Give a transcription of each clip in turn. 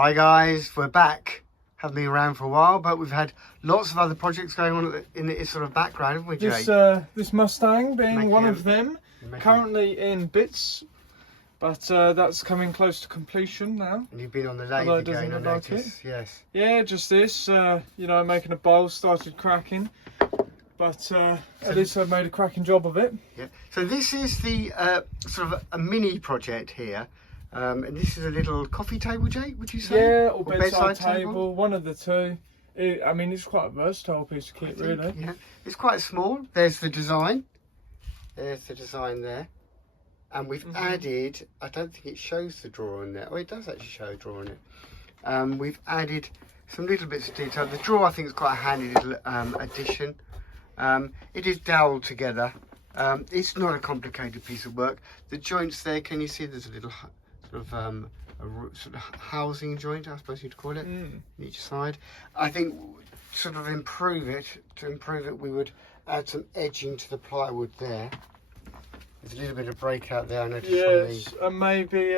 Hi guys, we're back. Haven't been around for a while, but we've had lots of other projects going on in the sort of background, haven't we, Jake? This Mustang being one of them, currently in bits, but that's coming close to completion now. And you've been on the lathe again, I noticed. Yes. Yeah, just this, you know, making a bowl, started cracking, but at least I've made a cracking job of it. Yeah. So this is the sort of a mini project here. And this is a little coffee table, Jake, would you say? Yeah, or bedside table, one of the two. I mean, it's quite a versatile piece of kit, really. Yeah, it's quite small. There's the design. There's the design there. And we've added, I don't think it shows the drawer in there. Oh, it does actually show a drawer in it. We've added some little bits of detail. The drawer, I think, is quite a handy little addition. It is doweled together. It's not a complicated piece of work. The joints there, can you see there's a little sort of housing joint, I suppose you'd call it, on each side. I think to improve it, we would add some edging to the plywood there. There's a little bit of breakout there, I noticed. Yes, and maybe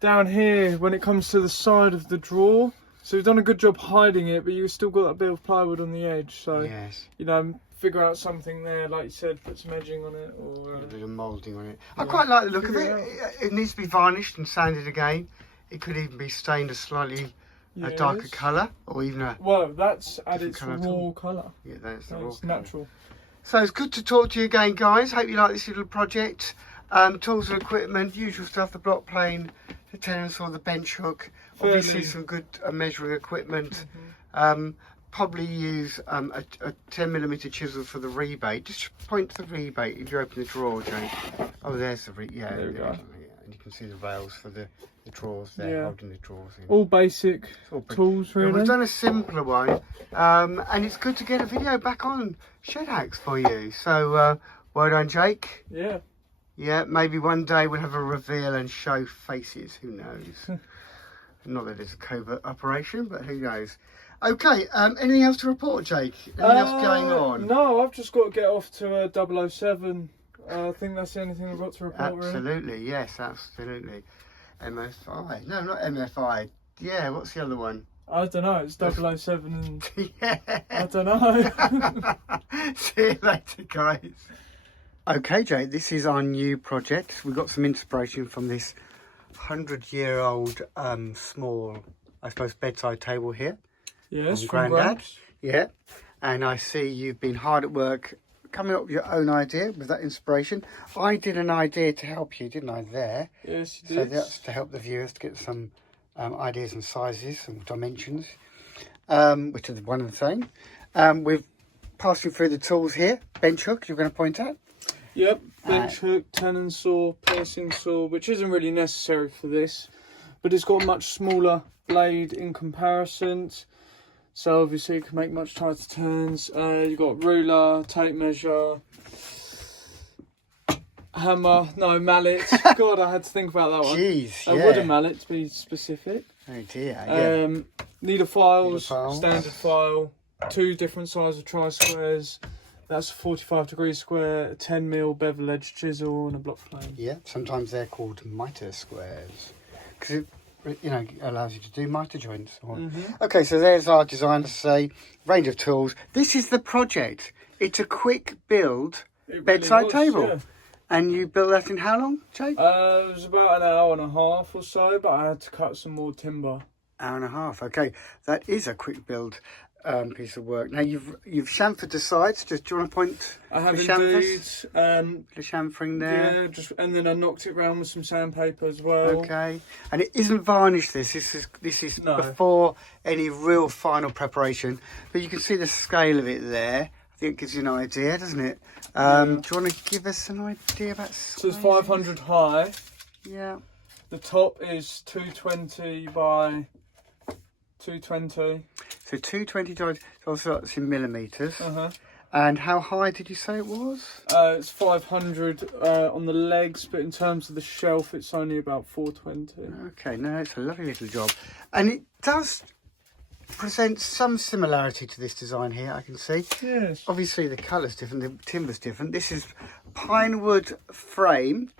down here when it comes to the side of the drawer. So we've done a good job hiding it, but you've still got that bit of plywood on the edge. So yes, you know, figure out something there, like you said, put some edging on it, or a bit of moulding on it. I quite like the look of it. It needs to be varnished and sanded again. It could even be stained a slightly darker colour, or even a that's at its raw colour. Yeah, that's the raw colour. Natural. So it's good to talk to you again, guys. Hope you like this little project. Tools and equipment, usual stuff: the block plane, the tenon saw, the bench hook. Obviously, some good measuring equipment. Probably use a 10mm chisel for the rebate. Just point to the rebate if you open the drawer, Jake. Oh, there's the rebate. Yeah, there we go. And you can see the rails for the drawers there, holding the drawers in. All basic tools, really. We've done a simpler one, and it's good to get a video back on Shed Hacks for you. So, well done, Jake. Yeah. Yeah, maybe one day we'll have a reveal and show faces. Who knows? Not that it's a covert operation, but who knows? Okay, anything else to report, Jake? Anything else going on? No, I've just got to get off to 007. I think that's the only thing I've got to report. Absolutely, really. Yes, absolutely. MFI. No, not MFI. Yeah, what's the other one? I don't know, it's 007 and... Yeah. I don't know. See you later, guys. Okay, Jake, this is our new project. We got some inspiration from this 100-year-old small, I suppose, bedside table here. Yes, from Grandad. Yeah, and I see you've been hard at work coming up with your own idea with that inspiration. I did an idea to help you, didn't I, there? Yes, you did. So that's to help the viewers to get some ideas and sizes and dimensions, which is one and the same. We've passed you through the tools here. Bench hook, you're going to point out? Yep, bench hook, tenon saw, piercing saw, which isn't really necessary for this, but it's got a much smaller blade in comparison. So obviously you can make much tighter turns. You've got ruler, tape measure, hammer, no, mallet. God, I had to think about that one. Jeez, a wooden mallet to be specific. Oh dear, yeah. Needle files, standard file, 2 different sizes of tri-squares. That's a 45-degree square, a 10mm bevel edge chisel and a block plane. Yeah, sometimes they're called mitre squares, because you know, allows you to do mitre joints. Okay, so there's our design, to say, range of tools. This is the project. It's a quick build bedside table. Yeah. And you built that in how long, Jake? It was about an hour and a half or so, but I had to cut some more timber. Hour and a half, okay. That is a quick build piece of work. Now you've chamfered the sides. Just do you want to point? I have indeed. The chamfering there. Yeah, and then I knocked it round with some sandpaper as well. Okay, and it isn't varnished. This is before any real final preparation. But you can see the scale of it there. I think it gives you an idea, doesn't it? Do you want to give us an idea about size? So it's 500 high. Yeah. The top is 220 by 220. So 220 times, also that's in millimetres. And how high did you say it was? It's 500 on the legs, but in terms of the shelf, it's only about 420. Okay, no, it's a lovely little job. And it does present some similarity to this design here, I can see. Yes. Obviously the colour's different, the timber's different. This is pine wood frame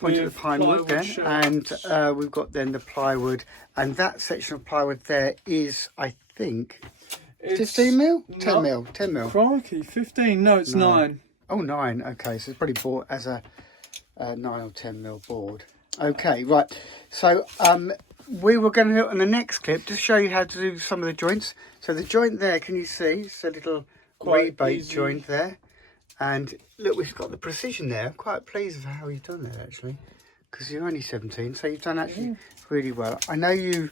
pointed at the pine wood then, shelves. and we've got then the plywood, and that section of plywood there is, I think, 15 mil? 10 mil? 10 mil? Crikey, 15? No, it's 9. Oh, 9. Okay, so it's probably bought as a 9 or 10 mil board. Okay, right. So we were going to do it on the next clip to show you how to do some of the joints. So the joint there, can you see? It's a little rebate joint there. And look, we've got the precision there. I'm quite pleased with how you've done that, actually, because you're only 17, so you've done actually really well. I know you've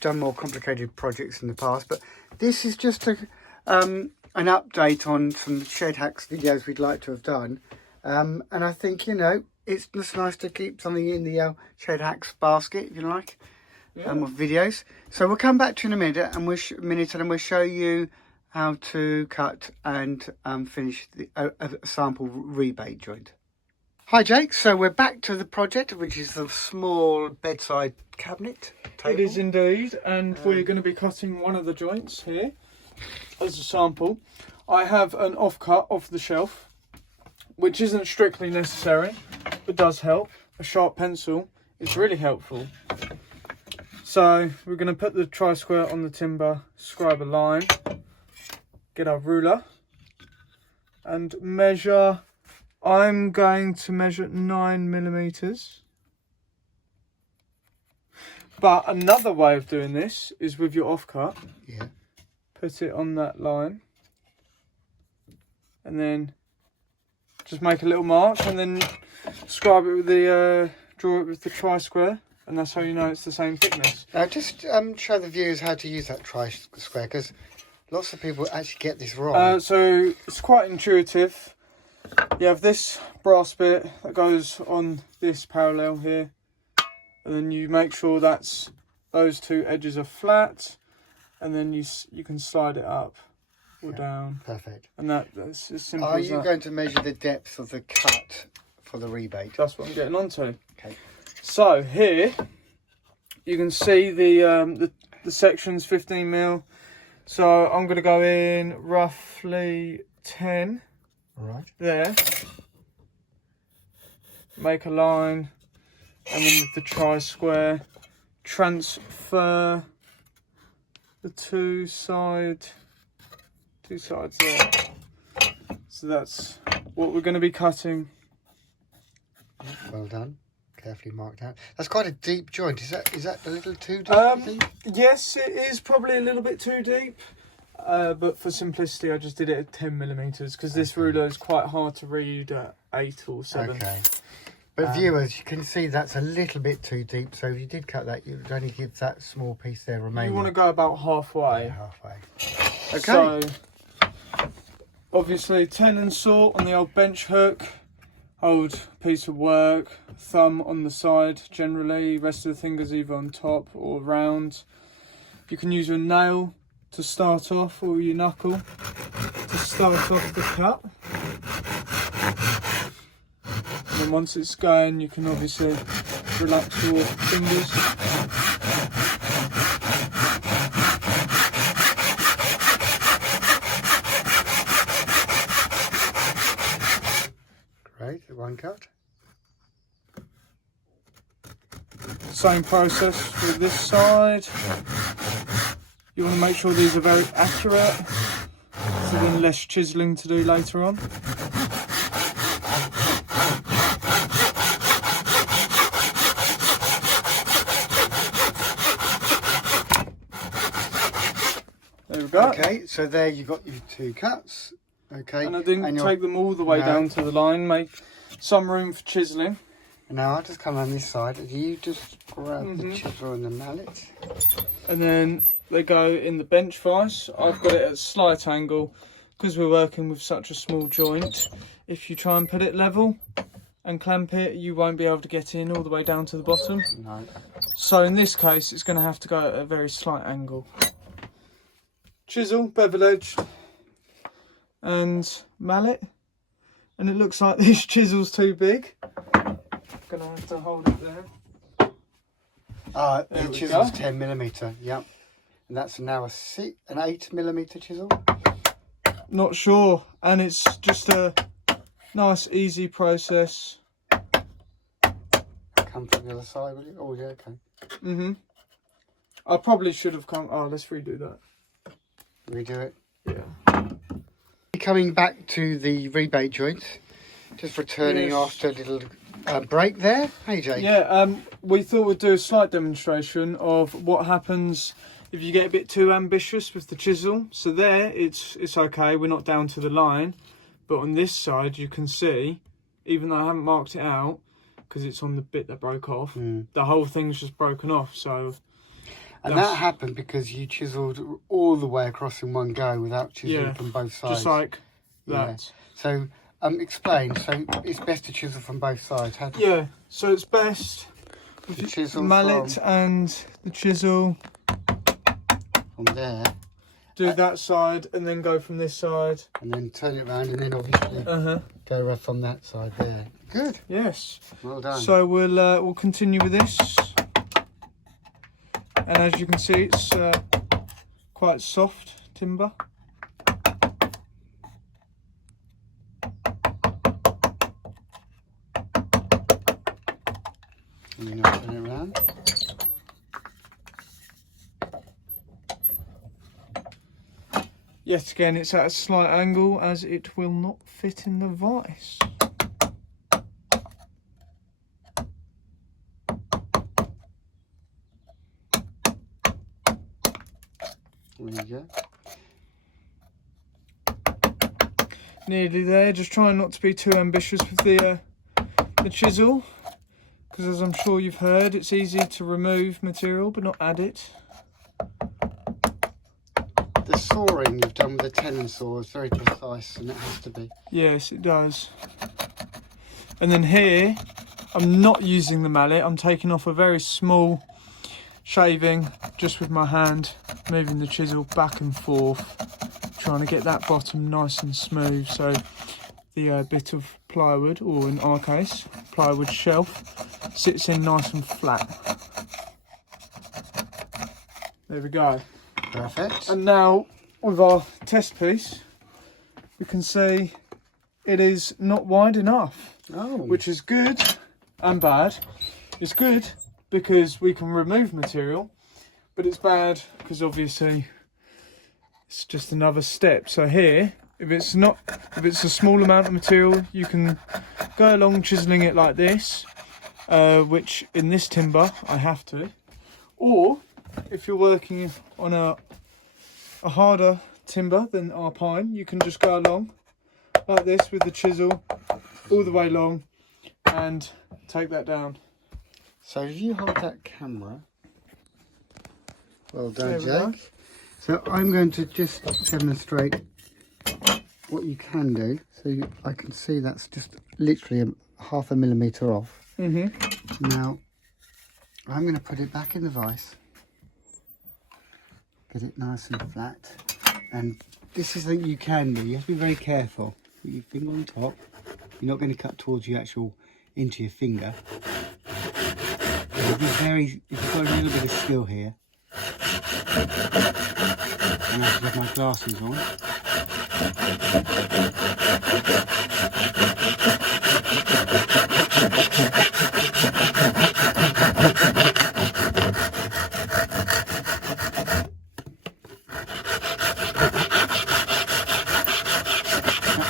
done more complicated projects in the past, but this is just an update on some shed hacks videos we'd like to have done. And I think, you know, it's just nice to keep something in the shed hacks basket, if you like, of videos. So we'll come back to you in a minute, and we'll show you how to cut and finish a sample rebate joint. Hi Jake, so we're back to the project, which is the small bedside cabinet table. It is indeed, and we're going to be cutting one of the joints here as a sample. I have an offcut off the shelf, which isn't strictly necessary, but does help. A sharp pencil is really helpful. So we're going to put the tri-square on the timber, scribe a line, get our ruler and measure. I'm going to measure 9 millimeters. But another way of doing this is with your offcut. Yeah. Put it on that line, and then just make a little mark, and then scribe it with the draw it with the tri-square, and that's how you know it's the same thickness. Now just show the viewers how to use that tri-square, because lots of people actually get this wrong. So it's quite intuitive. You have this brass bit that goes on this parallel here, and then you make sure those two edges are flat, and then you can slide it up or down. Perfect. And that's as simple Are as you that. going to measure the depth of the cut for the rebate? That's what I'm getting onto. Okay. So here you can see the section's 15 mil. So I'm going to go in roughly 10. Right. There. Make a line, and then with the tri-square, transfer the two sides there. So that's what we're going to be cutting. Well done. Carefully marked out. That's quite a deep joint. Is that a little too deep? You think? Yes, it is probably a little bit too deep. But for simplicity, I just did it at 10 millimeters because this ruler is quite hard to read at 8 or 7. Okay. But viewers, you can see that's a little bit too deep. So if you did cut that, you would only give that small piece there remaining. You want to go about halfway. Yeah, halfway. Okay. So, obviously, tenon saw on the old bench hook. Old piece of work. Thumb on the side generally. Rest of the fingers either on top or round. You can use your nail to start off, or your knuckle to start off the cut. And then once it's going, you can obviously relax your fingers. Great, one cut. Same process with this side. You want to make sure these are very accurate, so then less chiselling to do later on. There we go. Okay, so there you got your 2 cuts. Okay. And I didn't take them all the way down to the line, make some room for chiselling. Now I'll just come on this side. You just grab the chisel and the mallet. And then they go in the bench vise. I've got it at a slight angle because we're working with such a small joint. If you try and put it level and clamp it, you won't be able to get in all the way down to the bottom. No. So in this case, it's going to have to go at a very slight angle. Chisel, bevel edge, and mallet. And it looks like this chisel's too big. I'm going to have to hold it there. The chisel's 10 millimeter. Yep. And that's now an 8 millimeter chisel. Not sure, and it's just a nice easy process come from the other side, will it? Oh, yeah, okay. I probably should have come. Oh, let's redo that. Redo it. Yeah. Coming back to the rebate joints, just returning after a little break there. Hey, Jake. Yeah, we thought we'd do a slight demonstration of what happens if you get a bit too ambitious with the chisel. So there, it's okay, we're not down to the line. But on this side, you can see, even though I haven't marked it out, because it's on the bit that broke off, the whole thing's just broken off. So, and that happened because you chiselled all the way across in one go without chiselling from both sides. Just like that. Yeah. So, explain. So, it's best to chisel from both sides. How do yeah, so it's best to chisel mallet from, and the chisel. From there. Do that side and then go from this side. And then turn it around and then obviously go right from that side there. Good. Yes. Well done. So we'll continue with this. And as you can see, it's quite soft timber. And then I'll turn it around. Yet again, it's at a slight angle as it will not fit in the vise. There you go. Nearly there. Just trying not to be too ambitious with the chisel, because as I'm sure you've heard, it's easy to remove material but not add it. The sawing you've done with the tenon saw is very precise, and it has to be. Yes, it does. And then here, I'm not using the mallet. I'm taking off a very small shaving just with my hand, moving the chisel back and forth, trying to get that bottom nice and smooth so the bit of plywood, or in our case, plywood shelf, sits in nice and flat. There we go. Perfect. And now with our test piece, we can see it is not wide enough, which is good and bad. It's good because we can remove material, but it's bad because obviously it's just another step. So here, if it's a small amount of material, you can go along chiseling it like this, which in this timber I have to, or if you're working on a harder timber than our pine, you can just go along like this with the chisel all the way along and take that down. So if you hold that camera, well done, There we Jake. So I'm going to just demonstrate what you can do. So I can see that's just literally half a millimetre off. Now I'm going to put it back in the vise. Get it nice and flat. And this is something you can do. You have to be very careful. Put your finger on top. You're not going to cut towards your actual, into your finger. Be very, if you've got a little bit of skill here. And I have to have my glasses on.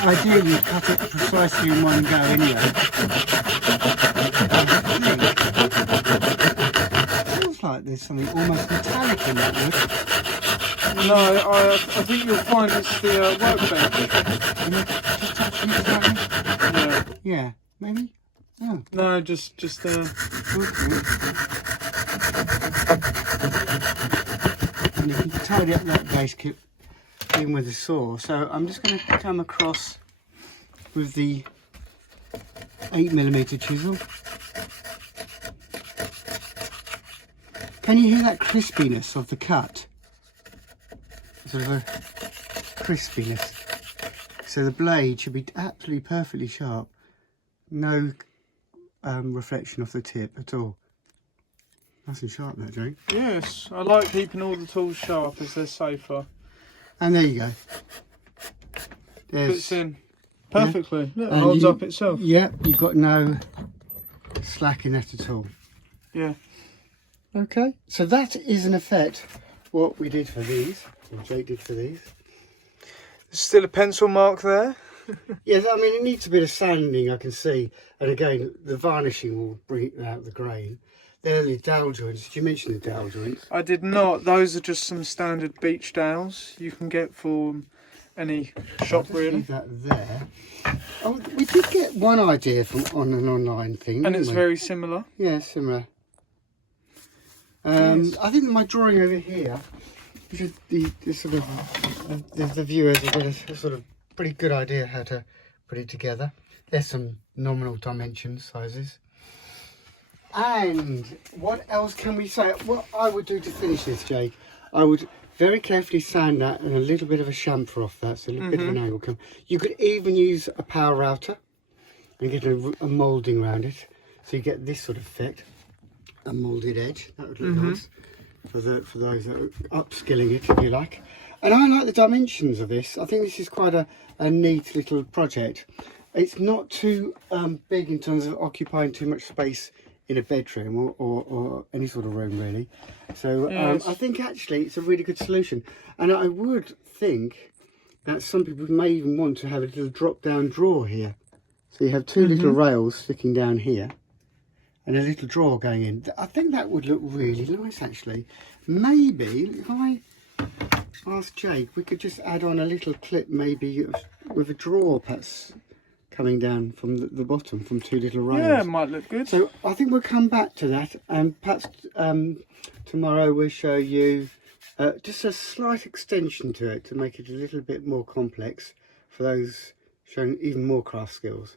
Ideally, cut it precisely in one go anyway. Feels like there's something almost metallic in that wood. No, I think you'll find it's the workbench. Just touch it slightly. Yeah, maybe? Oh. No, just Okay. And you can tidy up that base kit in with the saw. So I'm just going to come across with the 8mm chisel. Can you hear that crispiness of the cut? Sort of a crispiness. So the blade should be absolutely perfectly sharp. No reflection off the tip at all. Nice and sharp that, Jake. Yes, I like keeping all the tools sharp as they're safer. And there you go. Fits in perfectly. Look, it holds up itself. Yeah, you've got no slack in that at all. Yeah. Okay, so that is in effect what we did for these, or Jake did for these. There's still a pencil mark there. Yes, I mean, it needs a bit of sanding, I can see. And again, the varnishing will bring out the grain. There are the dowel joints. Did you mention the dowel joints? I did not. Those are just some standard beach dowels you can get from any shop, really. Leave that there. Oh, we did get one idea from on an online thing. And it's we? very similar. Yeah, similar. Yes. I think my drawing over here, which is the sort of the viewers will get a sort of pretty good idea how to put it together. There's some nominal dimension sizes. And what else can we say? What I would do to finish this, Jake, I would very carefully sand that and a little bit of a chamfer off that, so a little bit of an angle come. You could even use a power router and get a moulding around it, so you get this sort of effect, a moulded edge. That would look nice for those that are upskilling it, if you like. And I like the dimensions of this. I think this is quite a neat little project. It's not too big in terms of occupying too much space in a bedroom or any sort of room, really. So yes. I think actually it's a really good solution. And I would think that some people may even want to have a little drop down drawer here. So you have two little rails sticking down here and a little drawer going in. I think that would look really nice, actually. Maybe if I ask Jake, we could just add on a little clip, maybe with a drawer perhaps coming down from the bottom, from two little rails. Yeah, it might look good. So I think we'll come back to that, and perhaps tomorrow we'll show you just a slight extension to it to make it a little bit more complex for those showing even more craft skills.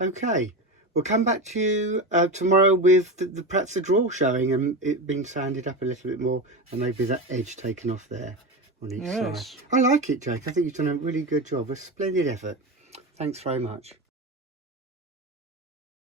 Okay, we'll come back to you tomorrow with perhaps the drawer showing and it being sanded up a little bit more, and maybe that edge taken off there on each side. I like it, Jake. I think you've done a really good job. A splendid effort. Thanks very much.